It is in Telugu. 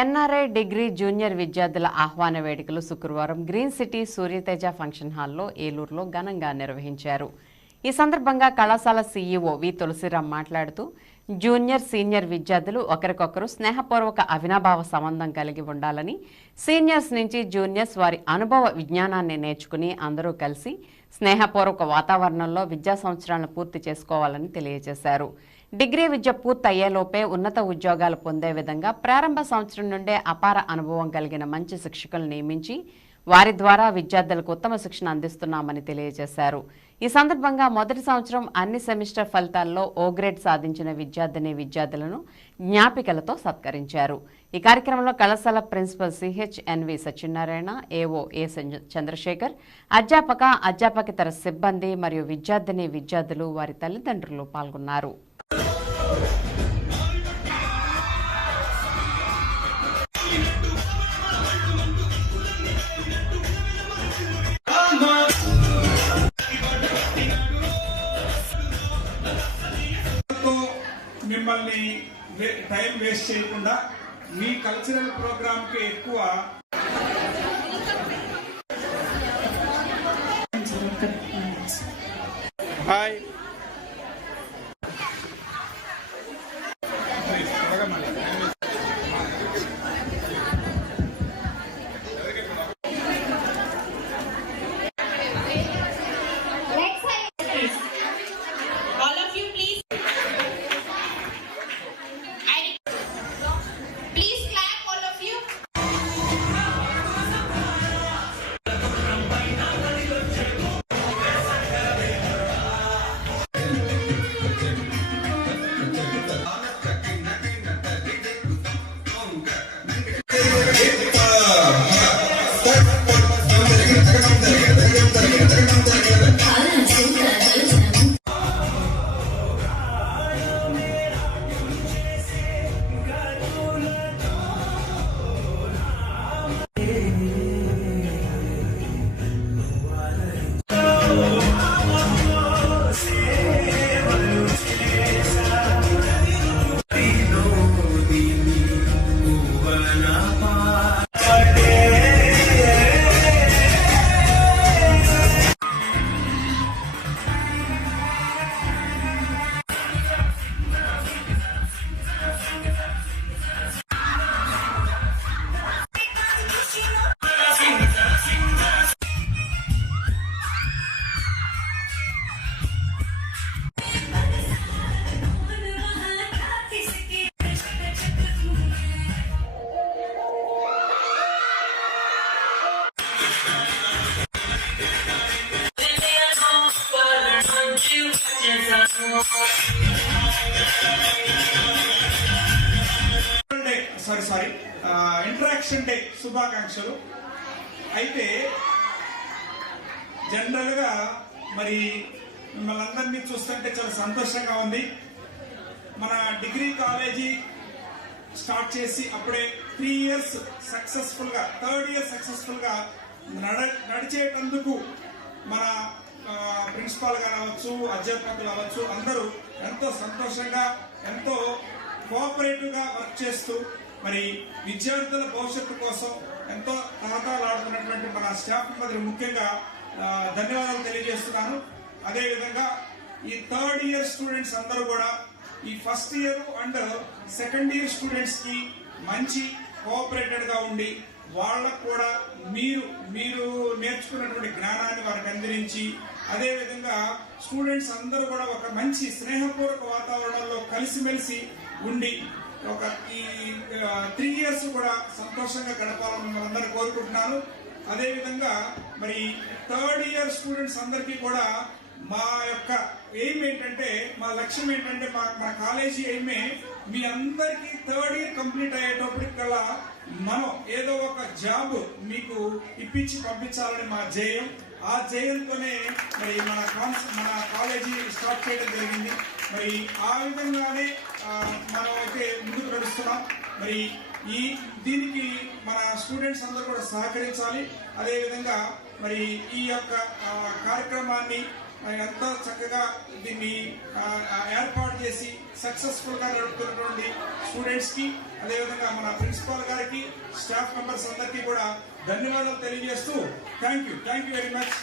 ఎన్ఆర్ఐ డిగ్రీ జూనియర్ విద్యార్థుల ఆహ్వాన వేడుకలు శుక్రవారం గ్రీన్ సిటీ సూర్యతేజ ఫంక్షన్ హాల్లో ఏలూరులో ఘనంగా నిర్వహించారు. ఈ సందర్భంగా కళాశాల సీఈఓ వి తులసిరామ్ మాట్లాడుతూ జూనియర్ సీనియర్ విద్యార్థులు ఒకరికొకరు స్నేహపూర్వక అవినాభావ సంబంధం కలిగి ఉండాలని, సీనియర్స్ నుంచి జూనియర్స్ వారి అనుభవ విజ్ఞానాన్ని నేర్చుకుని అందరూ కలిసి స్నేహపూర్వక వాతావరణంలో విద్యా సంవత్సరాలను పూర్తి చేసుకోవాలని తెలియజేశారు. డిగ్రీ విద్య పూర్తయ్యేలోపే ఉన్నత ఉద్యోగాలు పొందే విధంగా ప్రారంభ సంవత్సరం నుండే అపార అనుభవం కలిగిన మంచి శిక్షకులను నియమించి వారి ద్వారా విద్యార్థులకు ఉత్తమ శిక్షణ అందిస్తున్నామని తెలియజేశారు. ఈ సందర్భంగా మొదటి సంవత్సరం అన్ని సెమిస్టర్ ఫలితాల్లో ఓ గ్రేడ్ సాధించిన విద్యార్థులను జ్ఞాపికలతో సత్కరించారు. ఈ కార్యక్రమంలో కళాశాల ప్రిన్సిపల్ సిహెచ్ఎన్వి సత్యనారాయణ, ఏఓ ఏ చంద్రశేఖర్, అధ్యాపకేతర సిబ్బంది మరియు విద్యార్థులు వారి తల్లిదండ్రులు పాల్గొన్నారు. మిమ్మల్ని టైం వేస్ట్ చేయకుండా మీ కల్చరల్ ప్రోగ్రామ్ కి ఎక్కువ హాయ్ ఇంటరాక్షన్ డే శుభాకాంక్షలు. అయితే జనరల్ గా మరి మిమ్మల్ని అందరినీ చూస్తుంటే చాలా సంతోషంగా ఉంది. మన డిగ్రీ కాలేజీ స్టార్ట్ చేసి అప్పుడే 3 years సక్సెస్ఫుల్ గా, 3rd year సక్సెస్ఫుల్ గా నడిచేటందుకు మన ప్రిన్సిపాల్ గా అవ్వచ్చు, అధ్యాపకులు అవ్వచ్చు, అందరూ ఎంతో సంతోషంగా ఎంతో కోఆపరేటివ్ గా వర్క్ చేస్తూ మరి విద్యార్థుల భవిష్యత్తు కోసం ఎంతో తహతలాడుతున్నటువంటి మన స్టాఫ్ మెంబర్లకు ముఖ్యంగా ధన్యవాదాలు తెలియజేస్తున్నాను. అదేవిధంగా ఈ 3rd year స్టూడెంట్స్ అందరూ కూడా ఈ 1st year and 2nd year students కి మంచి కోఆపరేటెడ్ గా ఉండి వాళ్ళకు కూడా మీరు నేర్చుకున్నటువంటి జ్ఞానాన్ని వారికి అందించి, అదేవిధంగా స్టూడెంట్స్ అందరూ కూడా ఒక మంచి స్నేహపూర్వక వాతావరణంలో కలిసిమెలిసి ఉండి ఒక ఈ 3 years కూడా సంతోషంగా గడపాలని మిమ్మల్ని అందరూ కోరుకుంటున్నాను. అదేవిధంగా మరి 3rd year స్టూడెంట్స్ అందరికీ కూడా మా యొక్క ఎయిమ్ ఏంటంటే, మా లక్ష్యం ఏంటంటే, మా కాలేజీ ఎయిమే మీ అందరికీ 3rd year కంప్లీట్ అయ్యేటప్పటికల్లా మనం ఏదో ఒక జాబ్ మీకు ఇప్పించి పంపించాలని మా ధ్యేయం. ఆ ధ్యేయంతోనే మరి మన కాలేజీ స్టార్ట్ చేయడం జరిగింది. మరి ఆ విధంగానే మనం అయితే ముందుకు నడుస్తున్నాం. మరి దీనికి మన స్టూడెంట్స్ అందరూ కూడా సహకరించాలి. అదేవిధంగా మరి ఈ యొక్క కార్యక్రమాన్ని ఎంతో చక్కగా దీన్ని ఏర్పాటు చేసి సక్సెస్ఫుల్ గా నడుపుతున్నటువంటి స్టూడెంట్స్ కి, అదేవిధంగా మన ప్రిన్సిపాల్ గారికి, స్టాఫ్ మెంబర్స్ అందరికీ కూడా ధన్యవాదాలు తెలియజేస్తూ థ్యాంక్ యూ వెరీ మచ్.